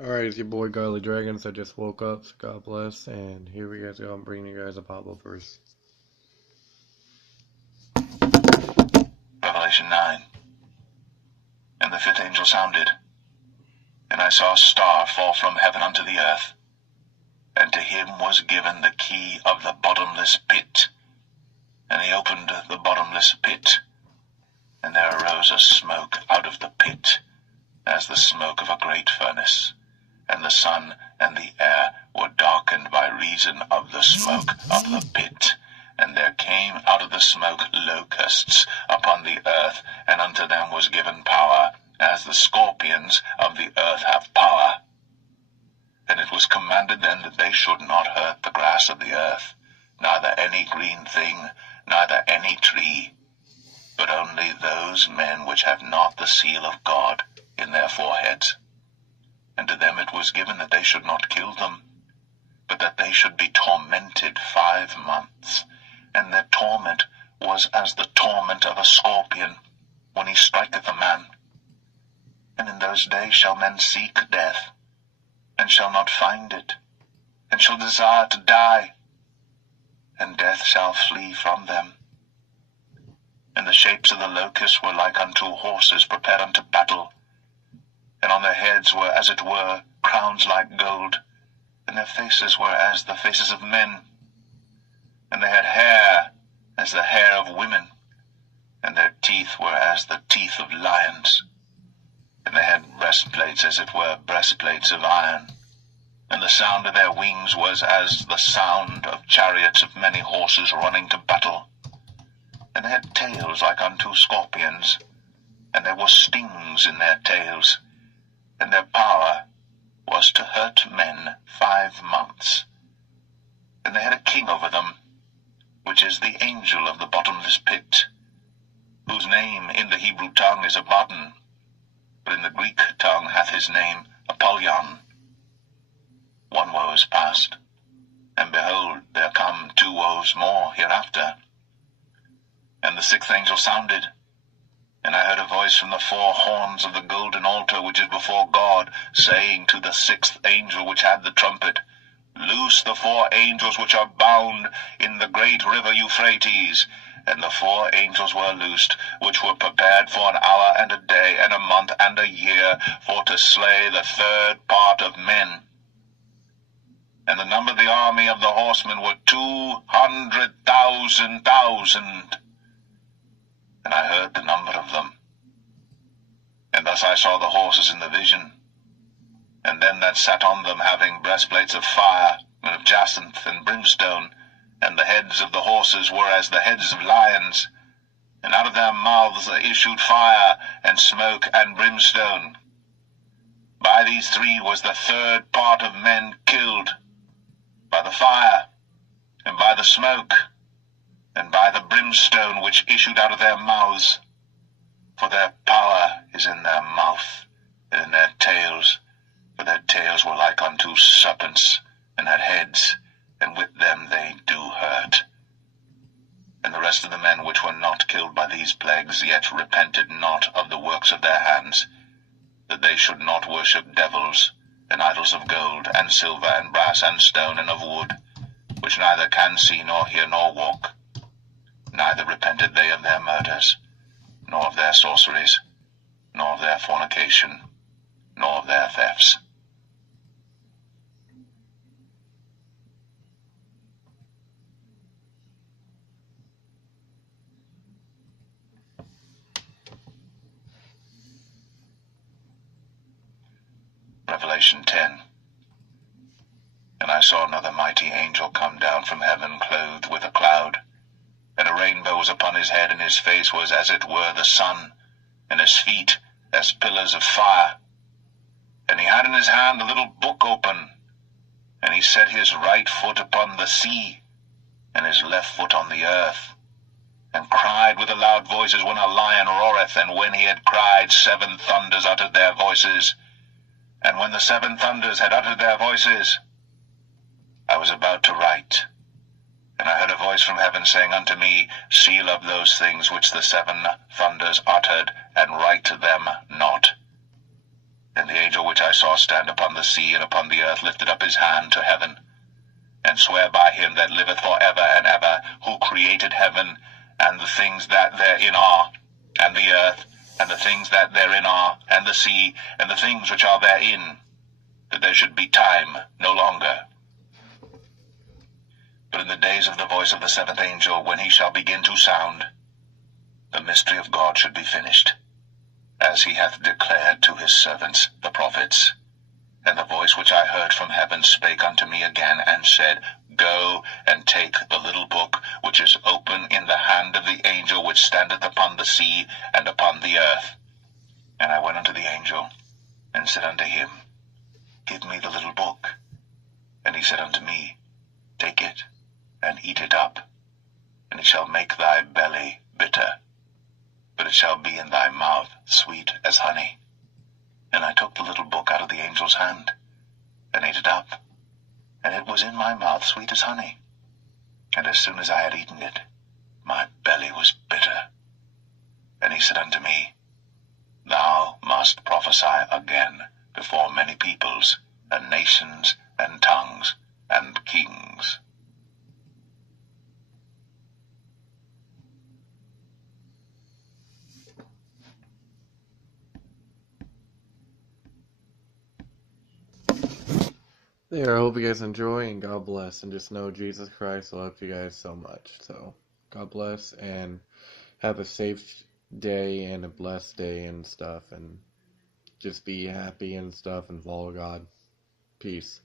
Alright, it's your boy Garly Dragons. I just woke up, so God bless, and here we guys go. I'm bringing you guys a Bible verse. Revelation 9. And the fifth angel sounded, and I saw a star fall from heaven unto the earth, and to him was given the key of the bottomless pit. And he opened the bottomless pit, and there arose a smoke out of the pit, as the smoke of a great furnace. And the sun and the air were darkened by reason of the smoke of the pit. And there came out of the smoke locusts upon the earth, and unto them was given power, as the scorpions of the earth have power. And it was commanded then that they should not hurt the grass of the earth, neither any green thing, neither any tree, but only those men which have not the seal of God in their foreheads. And to them it was given that they should not kill them, but that they should be tormented 5 months. And their torment was as the torment of a scorpion, when he striketh a man. And in those days shall men seek death, and shall not find it, and shall desire to die, and death shall flee from them. And the shapes of the locusts were like unto horses prepared unto battle, and on their heads were as it were crowns like gold, and their faces were as the faces of men. And they had hair as the hair of women, and their teeth were as the teeth of lions. And they had breastplates as it were breastplates of iron, and the sound of their wings was as the sound of chariots of many horses running to battle. And they had tails like unto scorpions, and there were stings in their tails, and their power was to hurt men 5 months. And they had a king over them, which is the angel of the bottomless pit, whose name in the Hebrew tongue is Abaddon, but in the Greek tongue hath his name Apollyon. 1 woe is past, and behold, there come 2 woes more hereafter. And the 6th angel sounded, and I heard a voice from the 4 horns of the golden altar which is before God, saying to the 6th angel which had the trumpet, Loose the 4 angels which are bound in the great river Euphrates. And the 4 angels were loosed, which were prepared for an hour and a day and a month and a year, for to slay the 3rd part of men. And the number of the army of the horsemen were 200,000. And I heard the number of them. And thus I saw the horses in the vision, and them that sat on them having breastplates of fire, and of jacinth and brimstone, and the heads of the horses were as the heads of lions, and out of their mouths issued fire, and smoke, and brimstone. By these 3 was the 3rd part of men killed, by the fire, and by the smoke, and by the brimstone which issued out of their mouths. For their power is in their mouth, and in their tails, for their tails were like unto serpents, and had heads, and with them they do hurt. And the rest of the men which were not killed by these plagues yet repented not of the works of their hands, that they should not worship devils, and idols of gold, and silver, and brass, and stone, and of wood, which neither can see, nor hear, nor walk. Neither repented they of their murders, nor of their sorceries, nor of their fornication, nor of their thefts. Revelation 10. And I saw another mighty angel come down from heaven, clothed with a cloud, and a rainbow was upon his head, and his face was as it were the sun, and his feet as pillars of fire. And he had in his hand a little book open, and he set his right foot upon the sea, and his left foot on the earth, and cried with a loud voice as when a lion roareth. And when he had cried, 7 thunders uttered their voices. And when the 7 thunders had uttered their voices, I was about to write. And I heard a voice from heaven saying unto me, Seal up those things which the 7 thunders uttered, and write them not. And the angel which I saw stand upon the sea and upon the earth lifted up his hand to heaven, and sware by him that liveth for ever and ever, who created heaven, and the things that therein are, and the earth, and the things that therein are, and the sea, and the things which are therein, that there should be time no longer. But in the days of the voice of the seventh angel, when he shall begin to sound, the mystery of God should be finished, as he hath declared to his servants the prophets. And the voice which I heard from heaven spake unto me again, and said, Go and take the little book which is open in the hand of the angel which standeth upon the sea and upon the earth. And I went unto the angel, and said unto him, Give me the little book. And he said unto me, Take it, and eat it up, and it shall make thy belly bitter, but it shall be in thy mouth sweet as honey. And I took the little book out of the angel's hand, and ate it up, and it was in my mouth sweet as honey. And as soon as I had eaten it, my belly was bitter. And he said unto me, Thou must prophesy again before many peoples, and nations, and tongues, and kings. There, I hope you guys enjoy, and God bless, and just know Jesus Christ loves you guys so much. So, God bless, and have a safe day and a blessed day and stuff, and just be happy and stuff, and follow God. Peace.